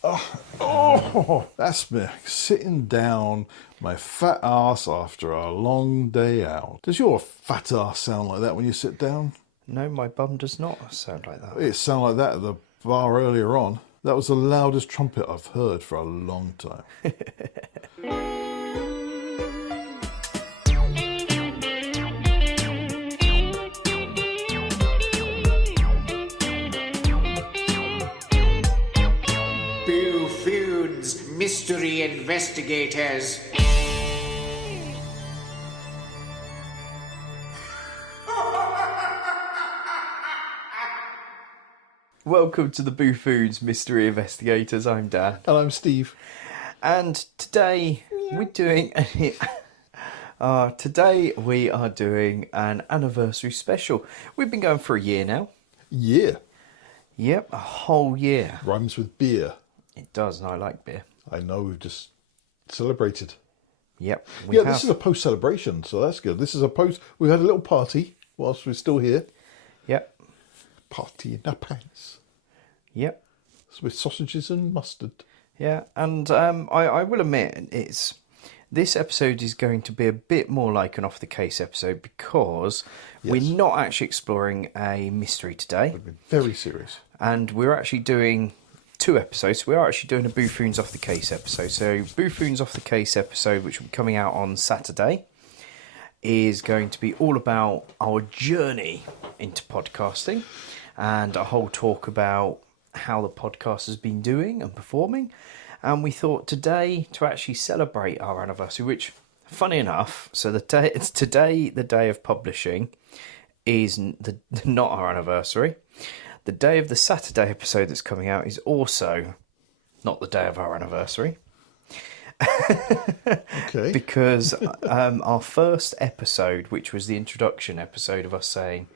That's me sitting down my fat ass after a long day out. Does your fat ass sound like that when you sit down? No, my bum does not sound like that. It sounded like that at the bar earlier on. That was the loudest trumpet I've heard for a long time. Boo-Foons, mystery investigators. Welcome to the Boo-Foons Mystery Investigators. I'm Dan. And I'm Steve. And today we're doing today we are doing an anniversary special. We've been going for a year now. Yeah. Yep, a whole year. Rhymes with beer. It does, and I like beer. I know, we've just celebrated. Yep, This is a post-celebration, so that's good. This is a post... We had a little party whilst we're still here. Yep. Party in our pants. Yep. With sausages and mustard. Yeah, and I will admit, this episode is going to be a bit more like an off-the-case episode because we're not actually exploring a mystery today. We've been very serious. And we're actually doing two episodes. We are actually doing a Boo-Foons off-the-case episode. So Boo-Foons off-the-case episode, which will be coming out on Saturday, is going to be all about our journey into podcasting and a whole talk about how the podcast has been doing and performing. And we thought today to actually celebrate our anniversary, which, funny enough, so it's today, the day of publishing, is not our anniversary. The day of the Saturday episode that's coming out is also not the day of our anniversary. Okay. Because our first episode, which was the introduction episode of us saying,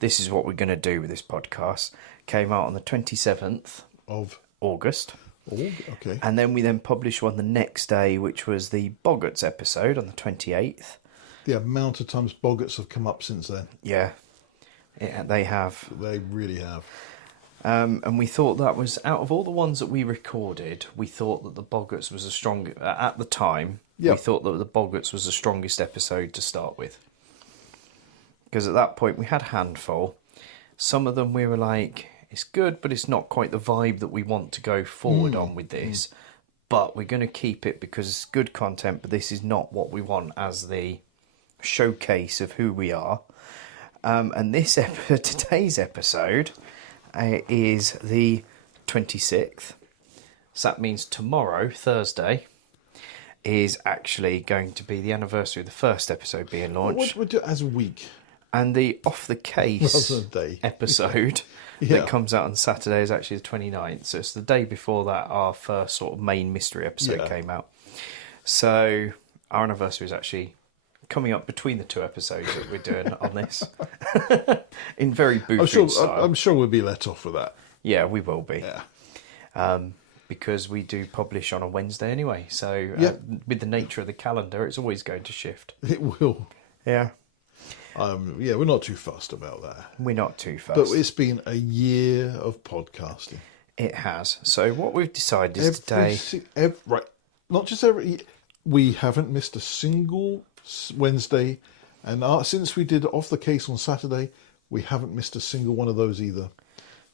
this is what we're going to do with this podcast, came out on the 27th of August. Oh, okay. And then we published one the next day, which was the Boggarts episode on the 28th. The amount of times Boggarts have come up since then. Yeah, they have. They really have. And we thought that was, out of all the ones that we recorded, we thought that the Boggarts was the strongest, at the time, we thought that the Boggarts was the strongest episode to start with. Because at that point we had a handful. Some of them we were like, it's good, but it's not quite the vibe that we want to go forward on with this. But we're going to keep it because it's good content, but this is not what we want as the showcase of who we are. And today's episode is the 26th. So that means tomorrow, Thursday, is actually going to be the anniversary of the first episode being launched. We'll do it as a week. And the off-the-case episode that comes out on Saturday is actually the 29th. So it's the day before that our first sort of main mystery episode came out. So our anniversary is actually coming up between the two episodes that we're doing on this. In very Boo-Foons style. I'm sure we'll be let off with that. Yeah, we will be. Yeah. Because we do publish on a Wednesday anyway. So with the nature of the calendar, it's always going to shift. It will. Yeah. We're not too fussed about that. We're not too fussed. But it's been a year of podcasting. It has. So what we've decided is today... Not just every... We haven't missed a single Wednesday. And since we did Off the Case on Saturday, we haven't missed a single one of those either.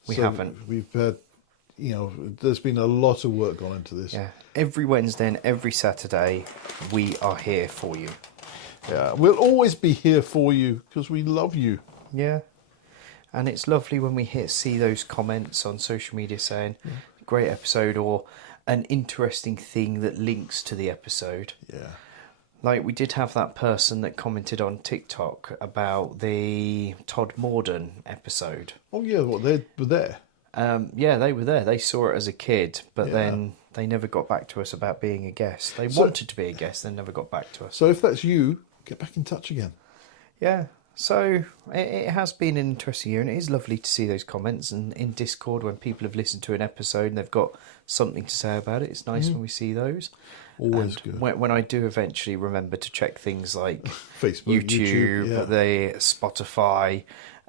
We haven't. We've had... there's been a lot of work gone into this. Yeah. Every Wednesday and every Saturday, we are here for you. Yeah, we'll always be here for you because we love you. Yeah. And it's lovely when we see those comments on social media saying, great episode, or an interesting thing that links to the episode. Yeah. Like we did have that person that commented on TikTok about the Todd Morden episode. Oh, yeah, they were there. Yeah, they were there. They saw it as a kid, but then they never got back to us about being a guest. They wanted to be a guest, they never got back to us. So if that's you, get back in touch again. Yeah, so it has been an interesting year, and it is lovely to see those comments. And in Discord, when people have listened to an episode and they've got something to say about it, it's nice when we see those. Always and good. When I do eventually remember to check things like Facebook, YouTube, the Spotify,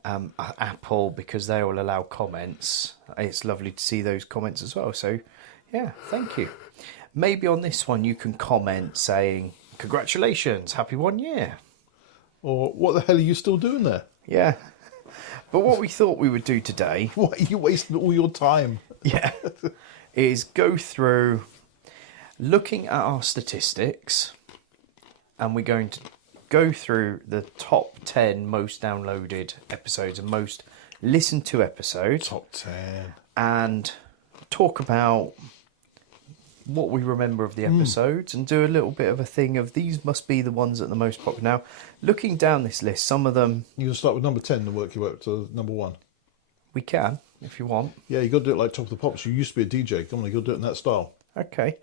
Apple, because they all allow comments, it's lovely to see those comments as well. So Yeah, thank you. Maybe on this one you can comment saying, congratulations, happy 1 year. Or what the hell are you still doing there? Yeah. But what we thought we would do today, Why are you wasting all your time? yeah, is go through looking at our statistics, and we're going to go through the top 10 most downloaded episodes and most listened to episodes. Top 10. And talk about what we remember of the episodes and do a little bit of a thing of these must be the ones that are the most popular. Now, looking down this list, some of them... You can start with number 10 and work your way up to number 1. We can, if you want. Yeah, you got to do it like Top of the Pops. You used to be a DJ. Come on, you got to do it in that style. Okay.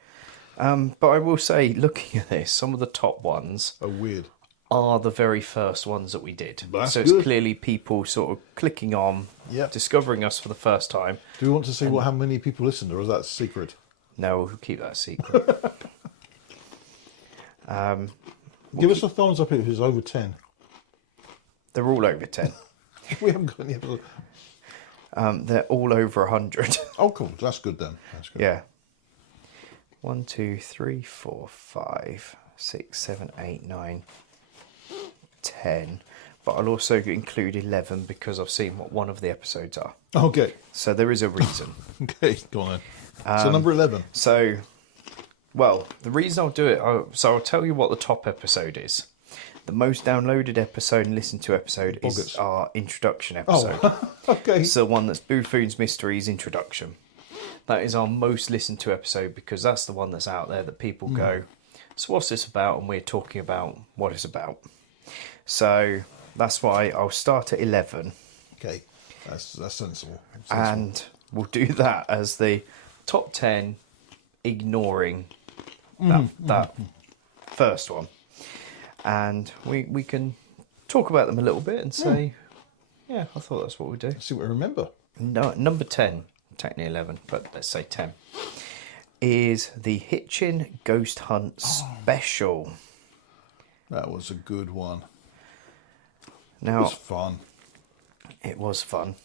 But I will say, looking at this, some of the top ones Oh, weird. are the very first ones that we did. That's so it's good. clearly people sort of clicking on, Yep. discovering us for the first time. Do we want to say how many people listened, or is that secret? No, we'll keep that a secret. Give us a thumbs up if it's over 10. They're all over 10. We haven't got any episode. They're all over 100. Oh, cool. That's good then. That's good. Yeah. 1, 2, 3, 4, 5, 6, 7, 8, 9, 10. But I'll also include 11 because I've seen what one of the episodes are. Okay. So there is a reason. Okay, go on then. So number 11. So, well, the reason I'll do it, I'll tell you what the top episode is. The most downloaded episode and listened to episode is Boggarts. our introduction episode. Oh, okay. So the one that's Boo-Foons Mysteries Introduction. That is our most listened to episode because that's the one that's out there that people go, so what's this about? And we're talking about what it's about. So that's why I'll start at 11. Okay, that's sensible. And we'll do that as the top 10, ignoring that first one. And we can talk about them a little bit and say, yeah, I thought that's what we do. Let's see what I remember. No, number 10, technically 11, but let's say 10, is the Hitchin Ghost Hunt Special. That was a good one. Now, It was fun. it was fun.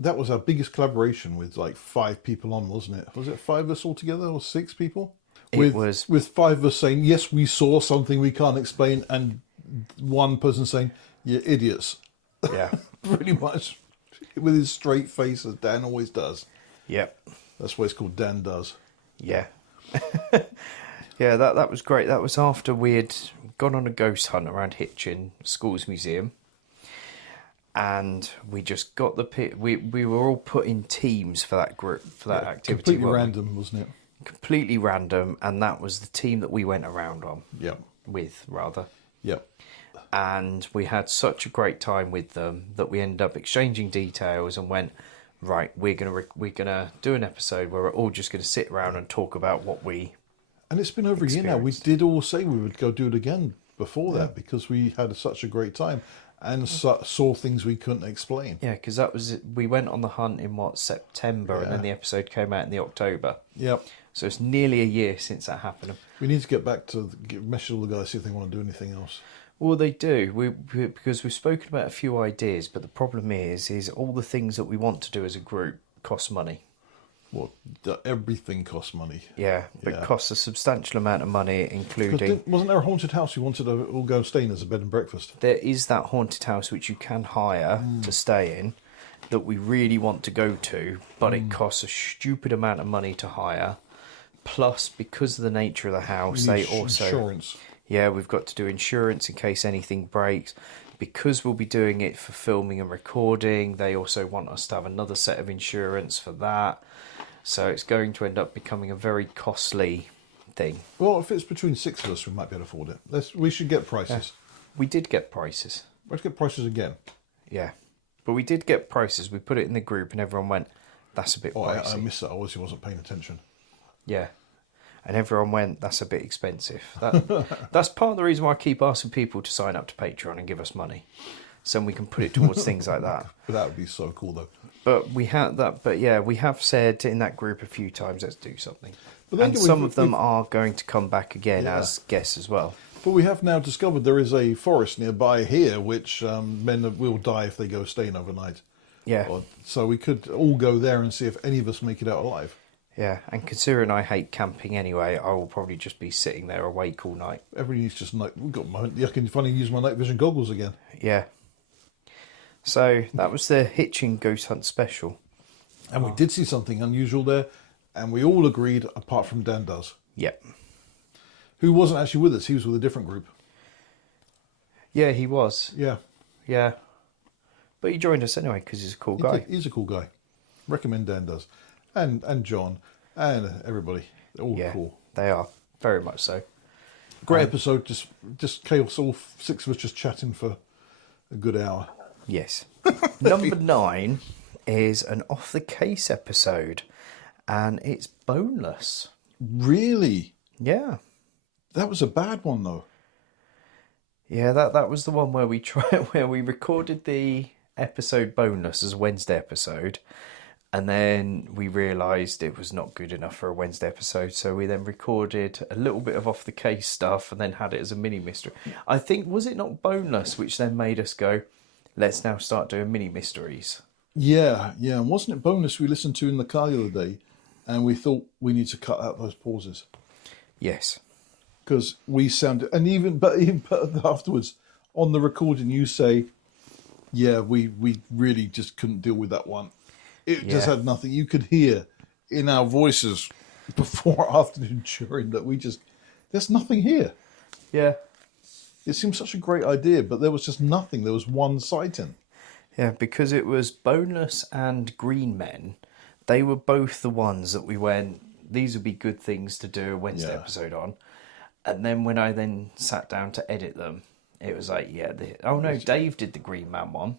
That was our biggest collaboration with like 5 people on, wasn't it? Was it 5 of us all together or 6 people? It was with 5 of us saying, yes, we saw something we can't explain, and one person saying, you're idiots. Yeah. Pretty much. With his straight face, as Dan always does. Yep. That's why it's called Dan Does. Yeah. Yeah, that was great. That was after we had gone on a ghost hunt around Hitchin Schools Museum. And we just got we were all put in teams for that group, for that activity. Completely weren't we? random, wasn't it? Completely random, and that was the team that we went around on. Yep. With, rather. Yep. And we had such a great time with them that we ended up exchanging details and went, right, we're gonna do an episode where we're all just gonna sit around and talk about what we. And it's been over a year now. We did all say we would go do it again before that because we had such a great time and saw things we couldn't explain. Yeah, because that was it. We went on the hunt in September, and then the episode came out in the October. Yep. So it's nearly a year since that happened. We need to get back to message all the guys, see if they want to do anything else. Well, they do. Because we've spoken about a few ideas, but the problem is all the things that we want to do as a group cost money. Well, everything costs money. Yeah, but it costs a substantial amount of money, including... Wasn't there a haunted house you wanted to all go stay in as a bed and breakfast? There is that haunted house which you can hire to stay in that we really want to go to, but it costs a stupid amount of money to hire. Plus, because of the nature of the house, they also... Insurance. Yeah, we've got to do insurance in case anything breaks. Because we'll be doing it for filming and recording, they also want us to have another set of insurance for that. So it's going to end up becoming a very costly thing. Well, if it's between 6 of us, we might be able to afford it. We should get prices. We did get prices. Let's get prices again. Yeah. But we did get prices. We put it in the group and everyone went, that's a bit pricey. I missed that. I obviously wasn't paying attention. Yeah. And everyone went, that's a bit expensive. That's part of the reason why I keep asking people to sign up to Patreon and give us money. So we can put it towards things like that. But that would be so cool, though. But we have that. But yeah, we have said in that group a few times, let's do something. But then and some of them are going to come back again as guests as well. But we have now discovered there is a forest nearby here, which men will die if they go staying overnight. Yeah. So we could all go there and see if any of us make it out alive. Yeah, and considering I hate camping anyway, I will probably just be sitting there awake all night. Everybody's just we've got I can finally use my night vision goggles again. Yeah. So that was the Hitching Ghost Hunt special. And we did see something unusual there, and we all agreed, apart from Dan Does, Yep. who wasn't actually with us. He was with a different group. Yeah, he was. Yeah. Yeah. But he joined us anyway because he's a cool guy. He's a cool guy. Recommend Dan Does. And John and everybody. They're all Yeah, cool. they are. Very much so. Great episode. Just chaos. All 6 of us just chatting for a good hour. Yes. Number 9 is an off the case episode, and it's boneless. Really? Yeah. That was a bad one, though. Yeah, that was the one where we recorded the episode boneless as a Wednesday episode, and then we realised it was not good enough for a Wednesday episode, so we then recorded a little bit of off the case stuff and then had it as a mini mystery. I think, was it not boneless which then made us go, let's now start doing mini mysteries? Yeah. And wasn't it bonus we listened to in the car the other day, and we thought we need to cut out those pauses Yes. because we sounded, and even afterwards on the recording, you say, "Yeah, we really just couldn't deal with that one. It just Yeah. had nothing. You could hear in our voices before, after, and during that there's nothing here. Yeah. It seemed such a great idea, but there was just nothing. There was one sighting. Yeah, because it was Boneless and Green Men. They were both the ones that we went, these would be good things to do a Wednesday Yeah. episode on. And then when I then sat down to edit them, it was like, oh no, Dave did the Green Man one.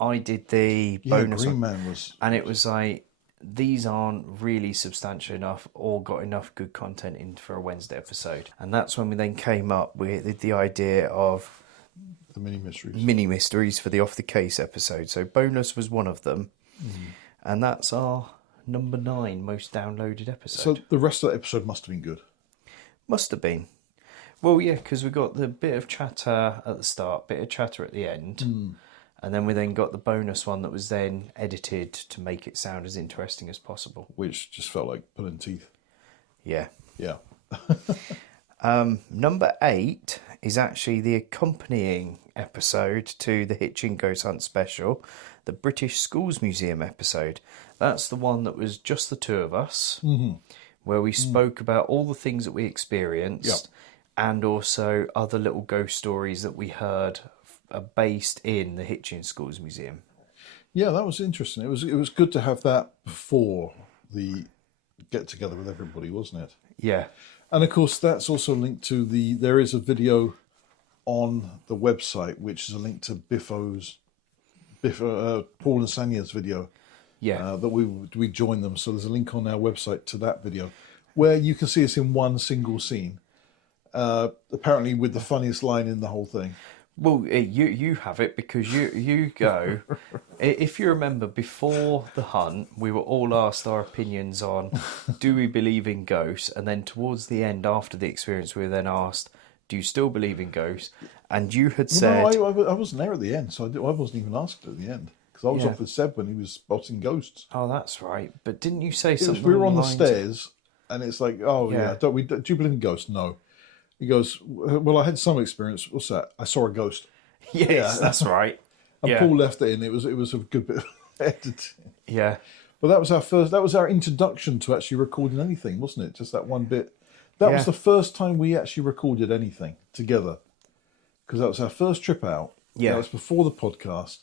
I did the Yeah, bonus Green one. Man was. And it was like, these aren't really substantial enough or got enough good content in for a Wednesday episode. And that's when we then came up with the idea of The mini mysteries. mini mysteries for the off the case episode. So bonus was one of them, and that's our number 9 most downloaded episode. So the rest of that episode must have been good. Must have been. Well, yeah, because we got the bit of chatter at the start, bit of chatter at the end, and then we then got the bonus one that was then edited to make it sound as interesting as possible. Which just felt like pulling teeth. Yeah. Yeah. Number 8 is actually the accompanying episode to the Hitching Ghost Hunt special, the British Schools Museum episode. That's the one that was just the 2 of us, where we spoke about all the things that we experienced, and also other little ghost stories that we heard are based in the Hitching Schools Museum. Yeah, that was interesting. It was good to have that before the get together with everybody, wasn't it? Yeah. And of course, that's also linked to there is a video on the website, which is a link to Paul and Sanya's video. Yeah. That we joined them. So there's a link on our website to that video where you can see us in one single scene. Apparently with the funniest line in the whole thing. Well, you have it because you go. If you remember, before the hunt, we were all asked our opinions on do we believe in ghosts, and then towards the end, after the experience, we were then asked, do you still believe in ghosts? And you had said, No, I wasn't there at the end, so I wasn't even asked at the end because I was Yeah. off with Seb when he was spotting ghosts. "Oh, that's right," but didn't you say We something? were on the along lines- stairs, and it's like, oh Yeah. yeah, do you believe in ghosts? No. He goes, well, I had some experience. What's that? I saw a ghost. Yes, Yeah. that's right. And Yeah. Paul left it in. It was a good bit of editing. Yeah, But that was our introduction to actually recording anything, wasn't it? Just that one bit. That was Yeah. the first time we actually recorded anything together. Because that was our first trip out. Yeah. That was before the podcast.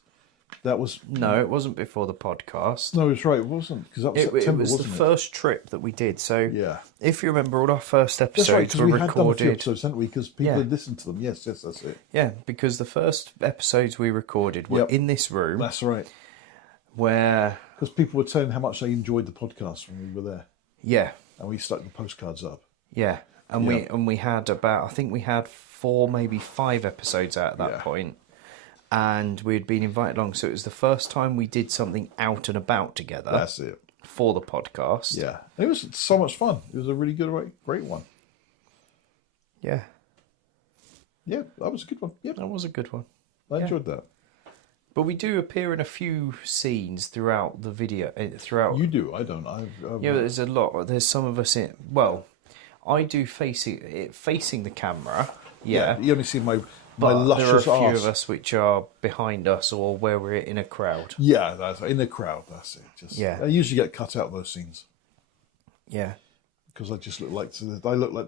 That was no, it wasn't before the podcast. No, it's right. It wasn't because that was It September, was the wasn't it? first trip that we did. So Yeah. if you remember, all our first That's episodes right, because were we had done a few recorded. episodes, hadn't we? Because people Yeah. had listened to them. Yes, that's it. Yeah, because the first episodes we recorded were Yep. in this room That's right. where, Because people were telling how much they enjoyed the podcast when we were there, yeah, and we stuck the postcards up. yeah, and Yeah. we had about, I think we had 4, maybe 5 episodes out at that Yeah. point, and we'd been invited along. So it was the first time we did something out and about together That's it. for the podcast. Yeah, it was so much fun. It was a really good, great one. Yeah, Yeah, that was a good one. Yep, that was a good one. I enjoyed that. But we do appear in a few scenes throughout the video. Throughout, You do, I don't. yeah, there's a lot. There's some of us in. Well, I do facing the camera. Yeah, you only see my but luscious there are a few arse. of us which are behind us or where we're in a crowd. Yeah, that's in the crowd. That's it. Just Yeah. I usually get cut out of those scenes Yeah. because I just look like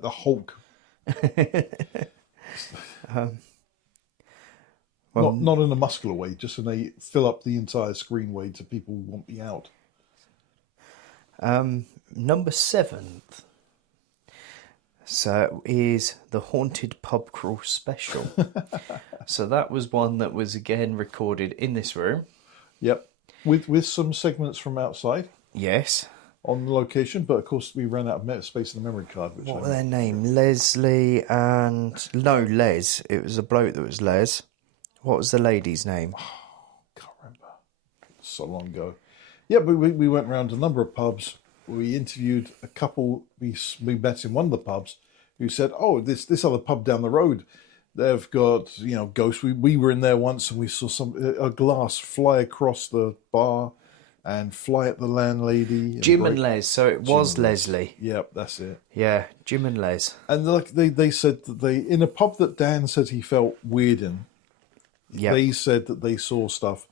the Hulk. Not in a muscular way, just in a fill up the entire screen way to people who want me out. Number 7. So is the Haunted Pub Crawl special. So that was one that was again recorded in this room. Yep, with some segments from outside Yes. on the location, but of course we ran out of space in the memory card. Which What were their name? Leslie and... No, Les. It was a bloke that was Les. What was the lady's name? Can't remember. So long ago. Yeah, but we went around a number of pubs. We interviewed a couple we met in one of the pubs who said, "Oh, this other pub down the road, they've got ghosts." We were in there once and we saw a glass fly across the bar and fly at the landlady. Jim and Les. So it was Leslie. Yep, that's it. Yeah, Jim and Les. And they said that in a pub that Dan said he felt weird in. Yeah. They said that they saw stuff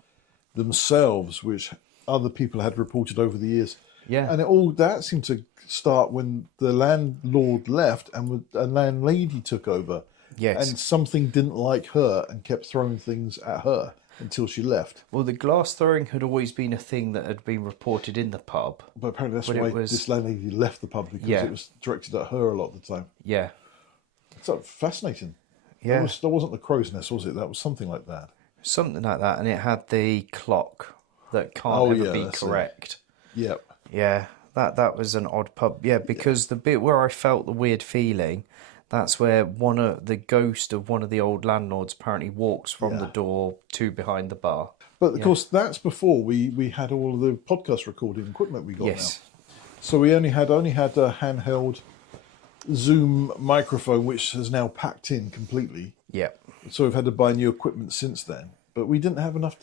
themselves, which other people had reported over the years. Yeah. And all that seemed to start when the landlord left and a landlady took over. Yes. And something didn't like her and kept throwing things at her until she left. Well, the glass throwing had always been a thing that had been reported in the pub. But apparently that's But why it was- this landlady left the pub, because Yeah. it was directed at her a lot of the time. Yeah. So fascinating. Yeah. That wasn't the crow's nest, was it? That was something like that. Something like that. And it had the clock that can't ever be that's it. correct. Yep. Yeah, that was an odd pub. Yeah, because the bit where I felt the weird feeling, that's where the ghost of one of the old landlords apparently walks from the door to behind the bar. But of course, that's before we had all of the podcast recording equipment we got Yes. now. So we only had a handheld Zoom microphone, which has now packed in completely. Yeah. So we've had to buy new equipment since then. But we didn't have enough.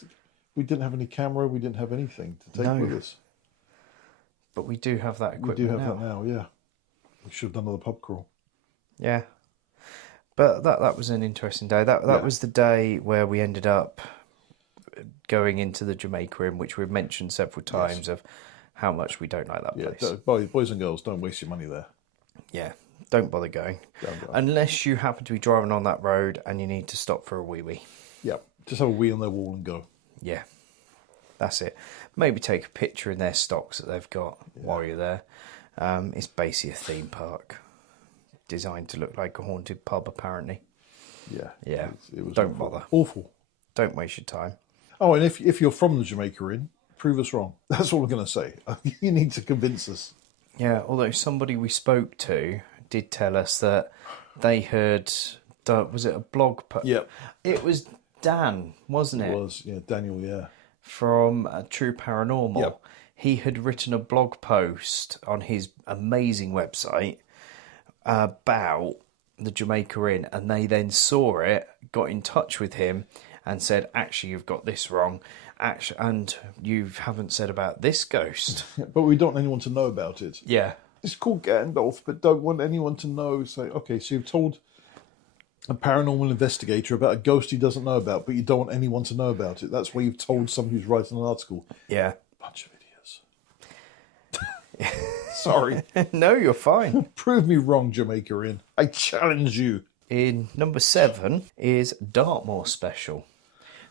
We didn't have any camera. We didn't have anything to take No. with us. But we do have that We equipment do have now. that now. Yeah. We should have done another pub crawl. Yeah. But that was an interesting day. That was the day where we ended up going into the Jamaica Inn, which we've mentioned several times of how much we don't like that Yeah. place. Boys and girls, don't waste your money there. Yeah. Don't bother going. Don't go. Unless you happen to be driving on that road and you need to stop for a wee-wee. Yeah. Just have a wee on their wall and go. Yeah. That's it. Maybe take a picture in their stocks that they've got while you're there. It's basically a theme park designed to look like a haunted pub, apparently. Yeah. Yeah. It was Don't awful. bother. Awful. Don't waste your time. Oh, and if you're from the Jamaica Inn, prove us wrong. That's all we're going to say. You need to convince us. Yeah, although somebody we spoke to did tell us that they heard, was it a blog post? Yep. It was Dan, wasn't It it? was, Daniel, yeah. From True Paranormal. Yep. He had written a blog post on his amazing website about the Jamaica Inn, and they then saw it, got in touch with him, and said, "Actually, you've got this wrong. Actually, and you haven't said about this ghost." But we don't want anyone to know about it. Yeah, It's called Gandalf, but don't want anyone to know. Say, okay, so you've told a paranormal investigator about a ghost he doesn't know about, but you don't want anyone to know about it. That's why you've told someone who's writing an article. yeah. Bunch of idiots. Sorry. No, you're fine. Prove me wrong, Jamaica Inn. I challenge you. In number 7 is Dartmoor special.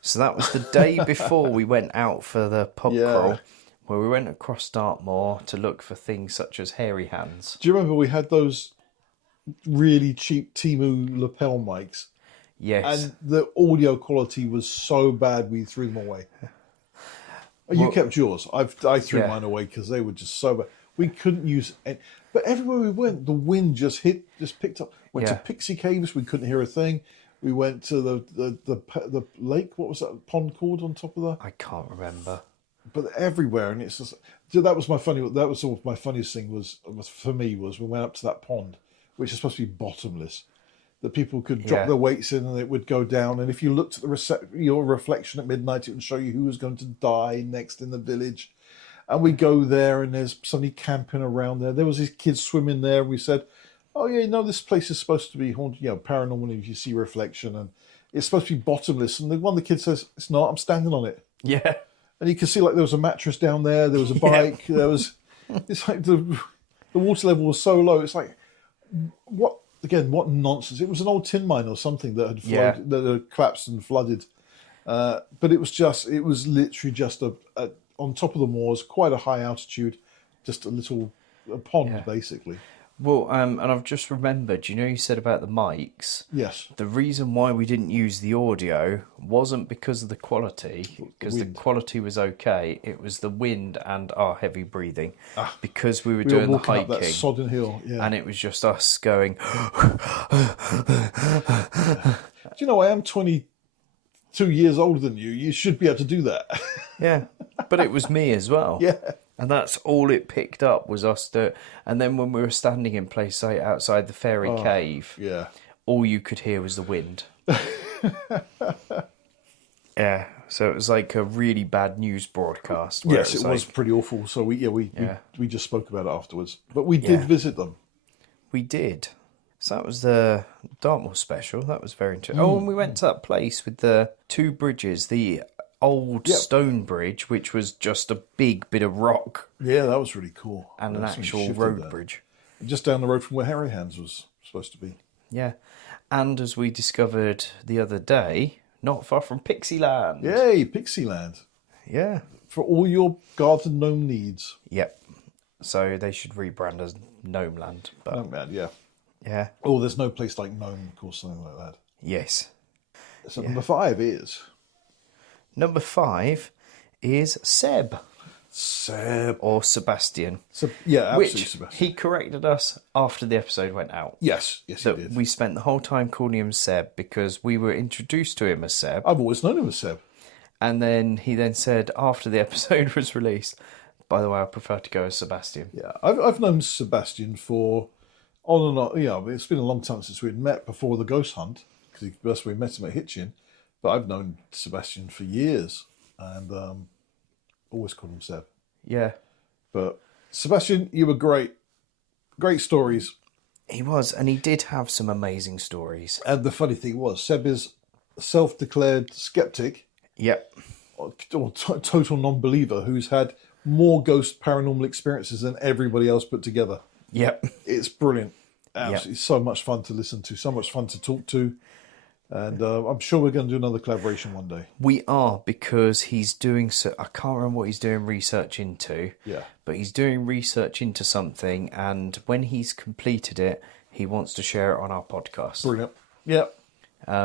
So that was the day before we went out for the pub crawl, where we went across Dartmoor to look for things such as hairy hands. Do you remember we had those really cheap Temu lapel mics? Yes. And the audio quality was so bad we threw them away. You kept yours. I threw mine away because they were just so bad. We couldn't use it. But everywhere we went, the wind just picked up. Went to Pixie Caves, we couldn't hear a thing. We went to the lake. What was that pond called on top of that? I can't remember. But everywhere, and it's just that was my funny. That was my funniest thing was for me was we went up to that pond, which is supposed to be bottomless, that people could drop their weights in and it would go down. And if you looked at your reflection at midnight, it would show you who was going to die next in the village. And we go there and there's somebody camping around there. There was these kids swimming there. We said, oh, yeah, this place is supposed to be haunted, paranormal if you see reflection. And it's supposed to be bottomless. And one of the kids says, it's not, I'm standing on it. Yeah. And you can see there was a mattress down there. There was a bike. There was, it's like the water level was so low. It's like, what nonsense. It was an old tin mine or something that had that had collapsed and flooded. But it was literally just on top of the moors, quite a high altitude, just a pond, basically. Well, and I've just remembered, you said about the mics? Yes. The reason why we didn't use the audio wasn't because of the quality, because the quality was okay. It was the wind and our heavy breathing. Because we were doing the hiking. Up that sodden hill, and it was just us going... Do you know, I am 22 years older than you. You should be able to do that. Yeah, but it was me as well. Yeah. And that's all it picked up was us. And then when we were standing in place sight outside the fairy cave, all you could hear was the wind. Yeah, so it was like a really bad news broadcast. Yes, it was pretty awful. So we just spoke about it afterwards. But we did visit them. We did. So that was the Dartmoor special. That was very interesting. Oh, and we went to that place with the two bridges. The old stone bridge, which was just a big bit of rock. Yeah, that was really cool. And an actual road bridge. Just down the road from where Harry Hands was supposed to be. Yeah. And as we discovered the other day, not far from Pixieland. Yay, Pixieland. Yeah. For all your garden gnome needs. Yep. So they should rebrand as Gnome Land. But... Gnome Land, yeah. Yeah. Oh, there's no place like Gnome, of course, something like that. Yes. So number 5 is... Number 5 is Seb. Seb. Or Sebastian. Yeah, absolutely which Sebastian. He corrected us after the episode went out. Yes, he did. We spent the whole time calling him Seb because we were introduced to him as Seb. I've always known him as Seb. And then he said after the episode was released, by the way, I prefer to go as Sebastian. Yeah, I've known Sebastian for on and on. It's been a long time since we'd met before the ghost hunt because we met him at Hitchin. But I've known Sebastian for years and always called him Seb. Yeah. But Sebastian, you were great. Great stories. He was, and he did have some amazing stories. And the funny thing was, Seb is a self-declared skeptic. Yep. Or total non-believer who's had more ghost paranormal experiences than everybody else put together. Yep. It's brilliant. Absolutely so much fun to listen to, so much fun to talk to. And I'm sure we're going to do another collaboration one day. We are, because he's doing I can't remember what he's doing research into. Yeah. But he's doing research into something, and when he's completed it, he wants to share it on our podcast. Brilliant. Yeah.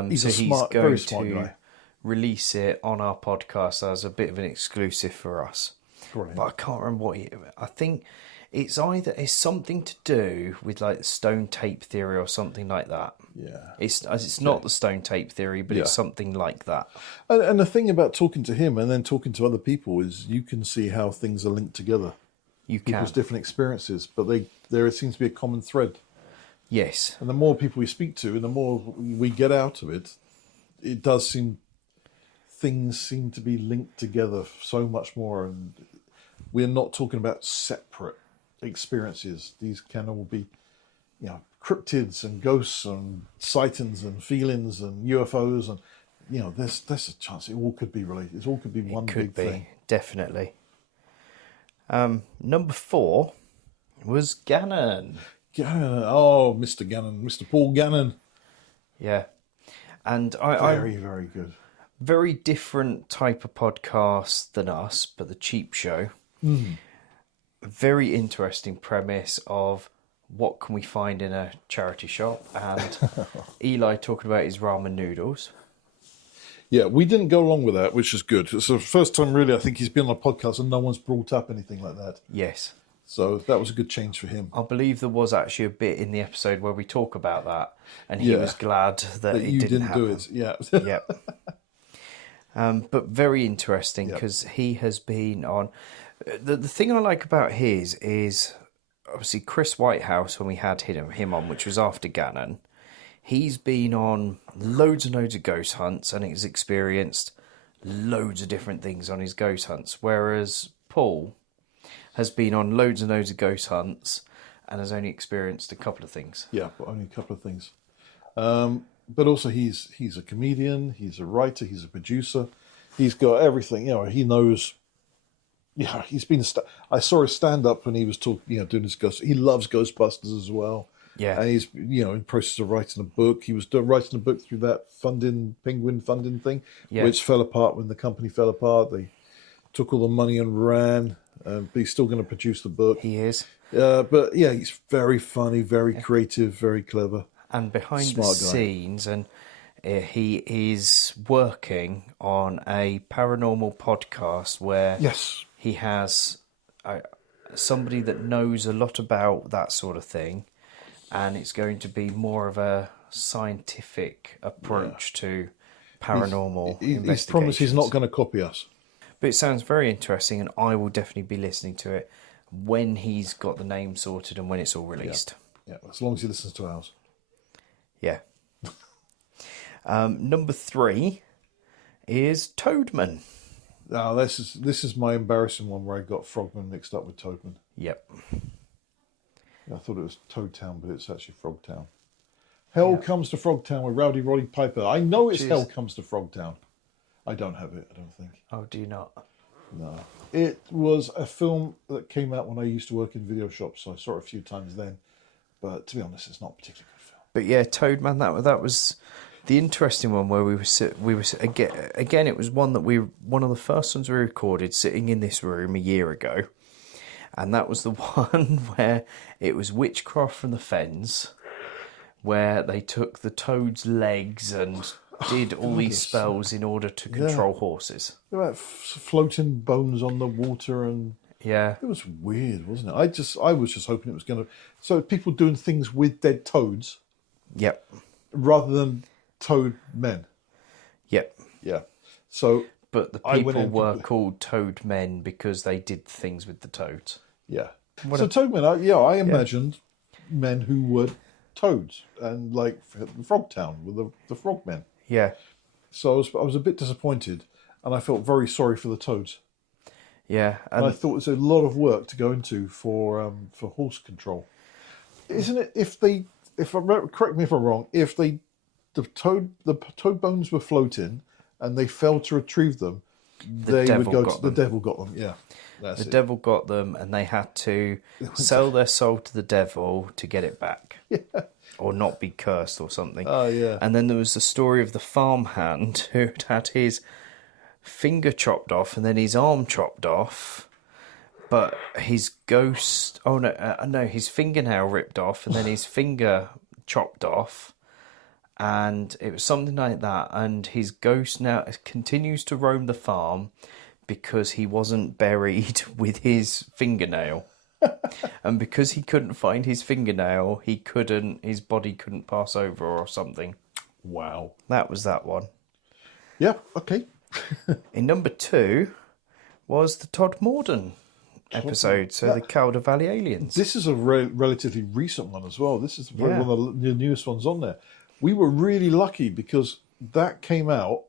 He's very smart guy. Release it on our podcast as a bit of an exclusive for us. Brilliant. But I can't remember I think it's something to do with like stone tape theory or something like that. Yeah. It's not the stone tape theory, but it's something like that. And the thing about talking to him and then talking to other people is you can see how things are linked together. You can. People's different experiences, but there seems to be a common thread. Yes. And the more people we speak to and the more we get out of it, it does seem things seem to be linked together so much more. And we're not talking about separate experiences. These can all be, cryptids and ghosts and sightings and feelings and UFOs and, there's a chance it all could be related. It all could be one big thing. Definitely. Number 4 was Gannon. Gannon. Oh, Mr. Gannon. Mr. Paul Gannon. Yeah. And very, very good. Very different type of podcast than us, but the Cheap Show. Very interesting premise of what can we find in a charity shop, and Eli talking about his ramen noodles. Yeah, we didn't go along with that, which is good. It's the first time, really, I think he's been on a podcast and no one's brought up anything like that. Yes. So that was a good change for him. I believe there was actually a bit in the episode where we talk about that, and he was glad that it didn't happen. do it. Yeah. Yep. But very interesting because he has been on. The thing I like about his is obviously Chris Whitehouse when we had him on, which was after Gannon. He's been on loads and loads of ghost hunts and has experienced loads of different things on his ghost hunts, whereas Paul has been on loads and loads of ghost hunts and has only experienced a couple of things. Yeah, but only a couple of things. But also he's a comedian, he's a writer, he's a producer. He's got everything. He knows. Yeah, he's been. I saw his stand up when he was talking. Doing his ghost. He loves Ghostbusters as well. Yeah, and he's in the process of writing a book. He was writing a book through that penguin funding thing, which fell apart when the company fell apart. They took all the money and ran. But he's still going to produce the book. he is. But yeah, he's very funny, very creative, very clever, and behind the smart guy. scenes, and he is working on a paranormal podcast where he has somebody that knows a lot about that sort of thing, and it's going to be more of a scientific approach to paranormal investigations. He's promised he's not going to copy us. But it sounds very interesting, and I will definitely be listening to it when he's got the name sorted and when it's all released. Yeah, as long as he listens to ours. Yeah. Number 3 is Toadman. Now, this is my embarrassing one where I got Frogman mixed up with Toadman. Yep. I thought it was Toadtown, but it's actually Frogtown. Hell Comes to Frogtown with Rowdy Roddy Piper. I know it's Hell Comes to Frogtown. I don't have it, I don't think. Oh, do you not? No. It was a film that came out when I used to work in video shops, so I saw it a few times then. But to be honest, it's not a particularly good film. But yeah, Toadman, that was the interesting one where we were again. It was one of the first ones we recorded sitting in this room a year ago, and that was the one where it was Witchcraft from the Fens, where they took the toad's legs and did all these spells in order to control horses. About floating bones on the water, and it was weird, wasn't it? I was just hoping it was going to. So people doing things with dead toads, rather than toad men. Yep. Yeah. So, but the people were called Toad Men because they did things with the toads. Yeah. So Toad Men, I imagined men who were toads, and like Frogtown with the frogmen. Yeah. So I was a bit disappointed, and I felt very sorry for the toads. Yeah, and I thought it was a lot of work to go into for horse control, isn't it? Correct me if I'm wrong, if the toad bones were floating and they failed to retrieve them, the devil got them. Yeah, the devil got them, and they had to sell their soul to the devil to get it back. Yeah. Or not be cursed or something. Oh, yeah. And then there was the story of the farmhand who had his finger chopped off and then his arm chopped off, but his ghost... Oh, no, his fingernail ripped off and then his finger chopped off, and it was something like that, and his ghost now continues to roam the farm because he wasn't buried with his fingernail. And because he couldn't find his fingernail, his body couldn't pass over or something. Wow. That was that one. Yeah, okay. In number 2 was the Todd Morden episode, the Calder Valley Aliens. This is a relatively recent one as well. This is one of the newest ones on there. We were really lucky because that came out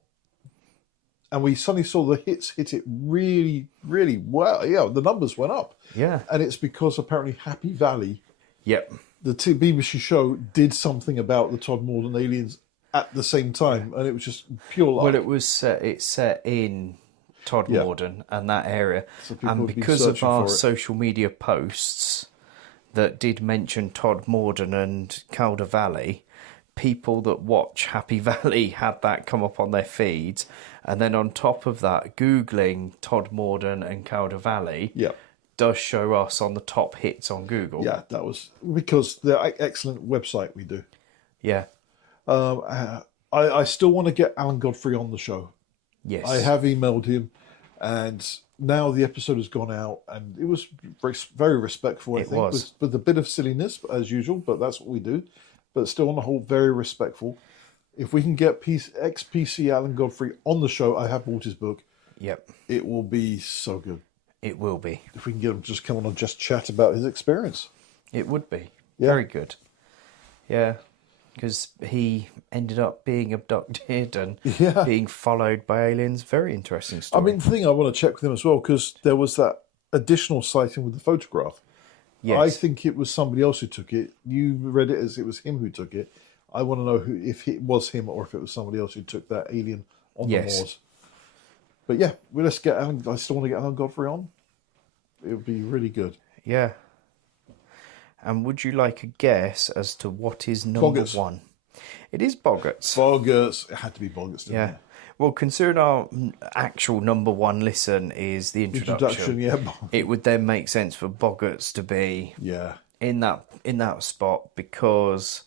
and we suddenly saw the hits hit it really, really well. Yeah, the numbers went up. Yeah. And it's because apparently Happy Valley, the BBC show, did something about the Todd Morden aliens at the same time, and it was just pure luck. Well, it's set in Todd Morden and that area, and because of our social media posts that did mention Todd Morden and Calder Valley, people that watch Happy Valley had that come up on their feeds, and then on top of that, Googling Todd Morden and Calder Valley does show us on the top hits on Google. Yeah, that was because the excellent website we do. Yeah. I still want to get Alan Godfrey on the show. Yes. I have emailed him, and now the episode has gone out, and it was very, very respectful, I think. With a bit of silliness, as usual, but that's what we do. But still, on the whole, very respectful. If we can get ex-PC Alan Godfrey on the show, I have bought his book. Yep. It will be so good. It will be. If we can get him to just come on and just chat about his experience. It would be. Yeah. Very good. Yeah. because he ended up being abducted and Yeah. being followed by aliens. Very interesting I story. mean, the thing I want to check with him as well, because there was that additional sighting with the photograph. Yes. I think it was somebody else who took it. You read it as it was him who took it. I want to know if it was him or if it was somebody else who took that alien on the moors. But yeah, let's get Alan. I still want to get Alan Godfrey on. It would be really good. Yeah. And would you like a guess as to what is number Boggarts. 1? It is Boggarts. Boggarts. It had to be Boggarts, didn't Yeah. it? Well, considering our actual number 1 listen is the introduction, Yeah. it would then make sense for Boggarts to be Yeah. in that spot, because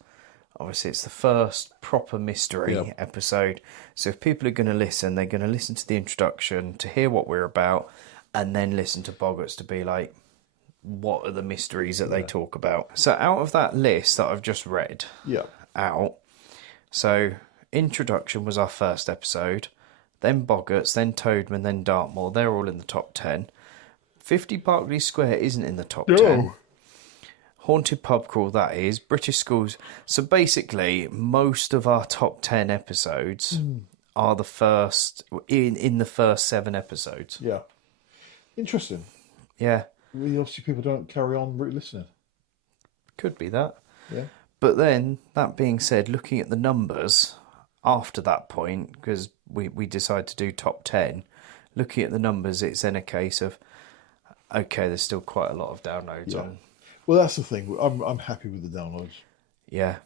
obviously it's the first proper mystery episode. So if people are going to listen, they're going to listen to the introduction to hear what we're about, and then listen to Boggarts to be like, what are the mysteries that they talk about? So out of that list that I've just read out, so introduction was our first episode, then Boggarts, then Toadman, then Dartmoor. They're all in the top 10. 50 Berkeley Square isn't in the top 10. Haunted Pub Crawl, that is. British Schools. So basically, most of our top 10 episodes are the first, in the first 7 episodes. Yeah. Interesting. Yeah. Obviously, people don't carry on listening. Could be that. Yeah. But then, that being said, looking at the numbers after that point, because we decided to do top 10, looking at the numbers, it's then a case of, okay, there's still quite a lot of downloads on. Well, that's the thing. I'm happy with the downloads. Yeah.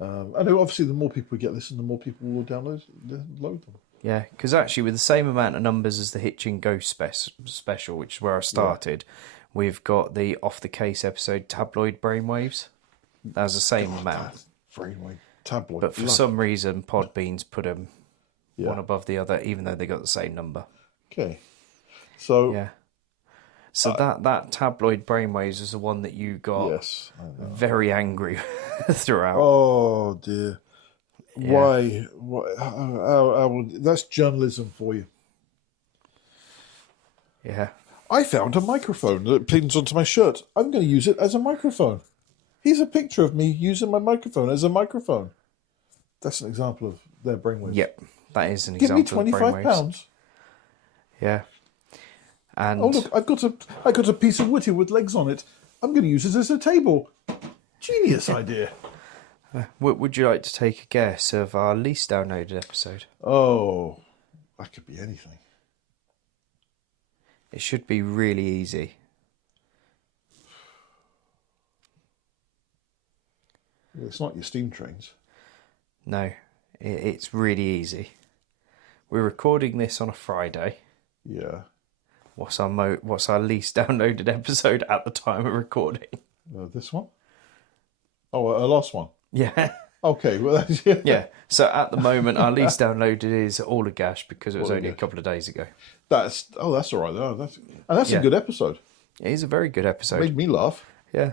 I know, obviously, the more people we get listen, the more people will download load them. Yeah, because actually with the same amount of numbers as the Hitchin Ghost special, which is where I started, we've got the Off the Case episode, Tabloid Brainwaves. That was the same amount. Brainwave. Tabloid. But for some reason, Podbean's put them one above the other, even though they got the same number. Okay. So... Yeah. So that Tabloid Brainwaves is the one that you got very angry throughout. Oh, dear. Yeah. Why? That's journalism for you. Yeah. I found a microphone that pins onto my shirt. I'm going to use it as a microphone. Here's a picture of me using my microphone as a microphone. That's an example of their brainwaves. Yep, that is an Give me example of brainwaves. £25. Yeah. And oh look, I got a piece of wood with legs on it. I'm going to use it as a table. Genius idea. Would you like to take a guess of our least downloaded episode? Oh, that could be anything. It should be really easy. Well, it's not your steam trains. No, it's really easy. We're recording this on a Friday. Yeah. What's our least downloaded episode at the time of recording? This one? Oh, our last one. Yeah. Okay. Well, that's, yeah. So at the moment, our least downloaded is All a Gash, because it was only a couple of days ago. That's all right. Oh, that's a good episode. It is a very good episode. Made me laugh. Yeah.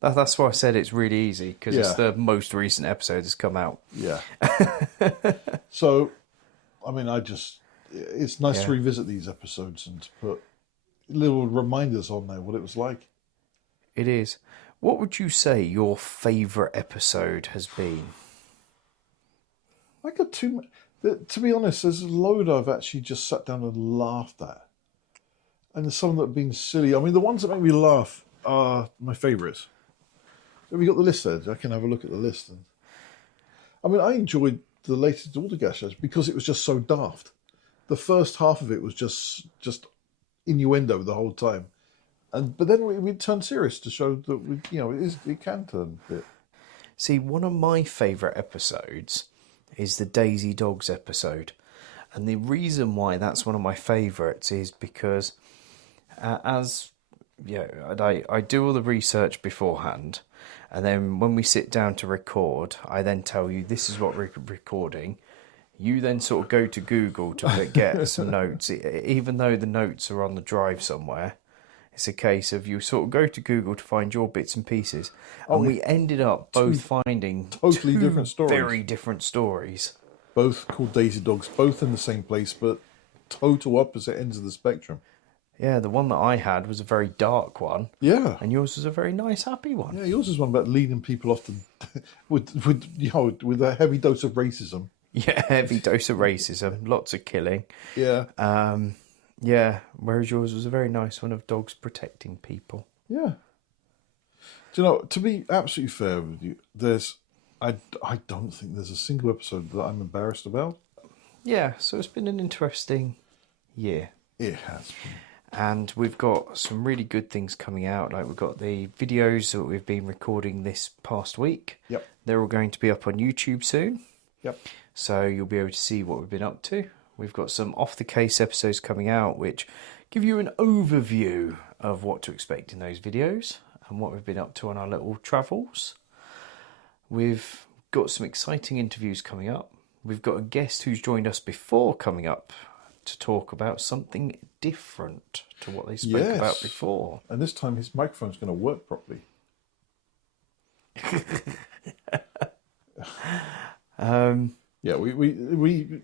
That's why I said it's really easy, because it's the most recent episode that's come out. Yeah. So, I mean, it's nice to revisit these episodes and to put little reminders on there what it was like. It is. What would you say your favourite episode has been? I got too much. To be honest, there's a load I've actually just sat down and laughed at. And there's some that have been silly. I mean, the ones that make me laugh are my favourites. Have you got the list there? I can have a look at the list. I mean, I enjoyed the latest Aldergash shows because it was just so daft. The first half of it was just innuendo the whole time. But then we turned serious to show that it can turn a bit. See, one of my favourite episodes is the Daisy Dogs episode. And the reason why that's one of my favourites is because I do all the research beforehand, and then when we sit down to record, I then tell you this is what we're recording. You then sort of go to Google to get some notes, even though the notes are on the drive somewhere. It's a case of you sort of go to Google to find your bits and pieces. And we ended up both finding totally different stories. Very different stories. Both called Daisy Dogs, both in the same place, but total opposite ends of the spectrum. Yeah, the one that I had was a very dark one. Yeah. And yours was a very nice, happy one. Yeah, yours is one about leading people off with a heavy dose of racism. Yeah, heavy dose of racism, lots of killing. Yeah. Yeah, whereas yours was a very nice one of dogs protecting people. Yeah. Do you know, to be absolutely fair with you, I don't think there's a single episode that I'm embarrassed about. Yeah, so it's been an interesting year. It has been. And we've got some really good things coming out. Like we've got the videos that we've been recording this past week. Yep. They're all going to be up on YouTube soon. Yep. So you'll be able to see what we've been up to. We've got some off-the-case episodes coming out which give you an overview of what to expect in those videos and what we've been up to on our little travels. We've got some exciting interviews coming up. We've got a guest who's joined us before coming up to talk about something different to what they spoke about before. And this time his microphone's going to work properly. Yeah, we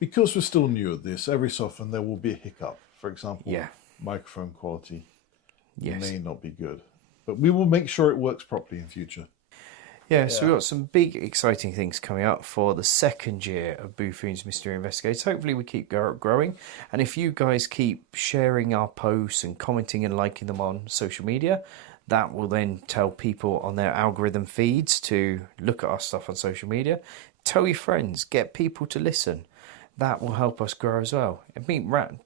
because we're still new at this, every so often there will be a hiccup. For example, microphone quality may not be good. But we will make sure it works properly in future. Yeah, so we've got some big, exciting things coming up for the second year of Boo-Foons Mystery Investigators. Hopefully we keep growing. And if you guys keep sharing our posts and commenting and liking them on social media, that will then tell people on their algorithm feeds to look at our stuff on social media. Tell your friends, get people to listen. That will help us grow as well.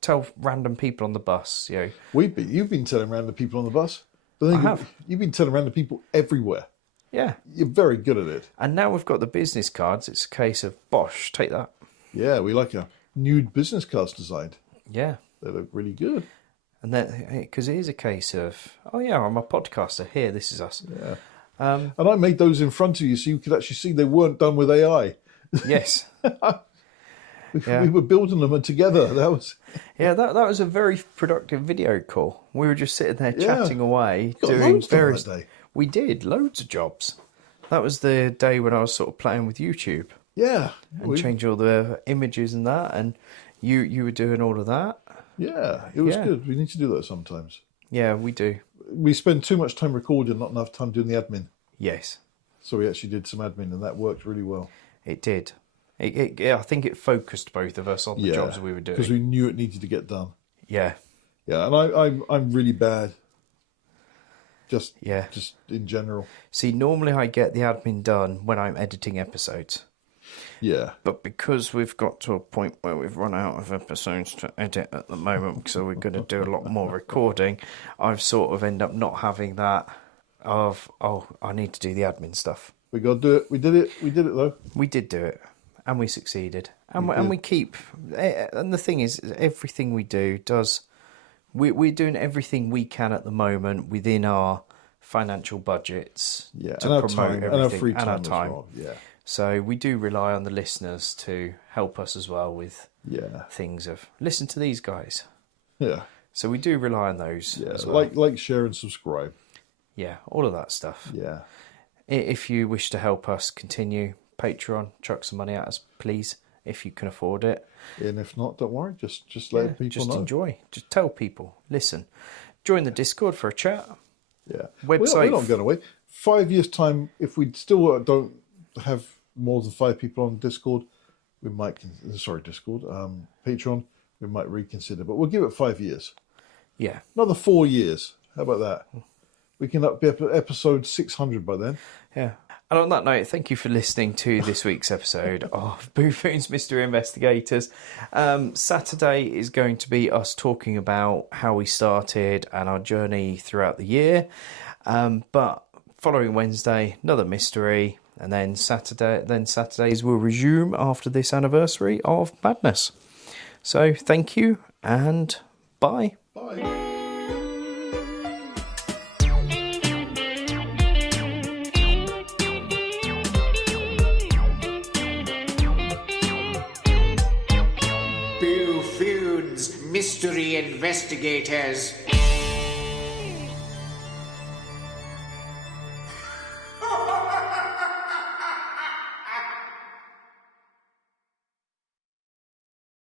Tell random people on the bus. You've been telling random people on the bus. But I have. You've been telling random people everywhere. Yeah. You're very good at it. And now we've got the business cards. It's a case of, bosh, take that. Yeah, we like a nude business cards designed. Yeah. They look really good. And then, because it is a case of, oh yeah, I'm a podcaster. Here, this is us. Yeah. And I made those in front of you so you could actually see they weren't done with AI. Yes. We were building them together. That was that was a very productive video call. We were just sitting there chatting away, doing various. That day. We did loads of jobs. That was the day when I was sort of playing with YouTube. Yeah, and change all the images and that, and you were doing all of that. Yeah, it was good. We need to do that sometimes. Yeah, we do. We spend too much time recording, not enough time doing the admin. Yes. So we actually did some admin, and that worked really well. It did. I think it focused both of us on the jobs we were doing because we knew it needed to get done. Yeah. Yeah, and I'm really bad. Just in general. See, normally I get the admin done when I'm editing episodes. Yeah. But because we've got to a point where we've run out of episodes to edit at the moment, so we're going to do a lot more recording, I've sort of end up not having that of, I need to do the admin stuff. We got to do it. We did it though. We did do it. And we succeeded. And we keep... And the thing is, everything we do does... We're doing everything we can at the moment within our financial budgets to promote everything. And our free time. And our time. As well. Yeah. So we do rely on the listeners to help us as well with things of... Listen to these guys. Yeah. So we do rely on those as well. Like, share and subscribe. Yeah, all of that stuff. Yeah. If you wish to help us continue... Patreon, chuck some money at us, please, if you can afford it. And if not, don't worry. Just let people know. Just enjoy. Just tell people. Listen. Join the Discord for a chat. Yeah. Website. We're not going away. 5 years' time, if we still don't have more than 5 people on Discord, we might... Discord. Patreon, we might reconsider. But we'll give it 5 years. Yeah. Another 4 years. How about that? We can be up to episode 600 by then. Yeah. And on that note, thank you for listening to this week's episode of Boo-Foons Mystery Investigators. Saturday is going to be us talking about how we started and our journey throughout the year. But following Wednesday, another mystery. And then Saturdays will resume after this anniversary of madness. So thank you and bye. Bye. Boo-Foons Mystery Investigators.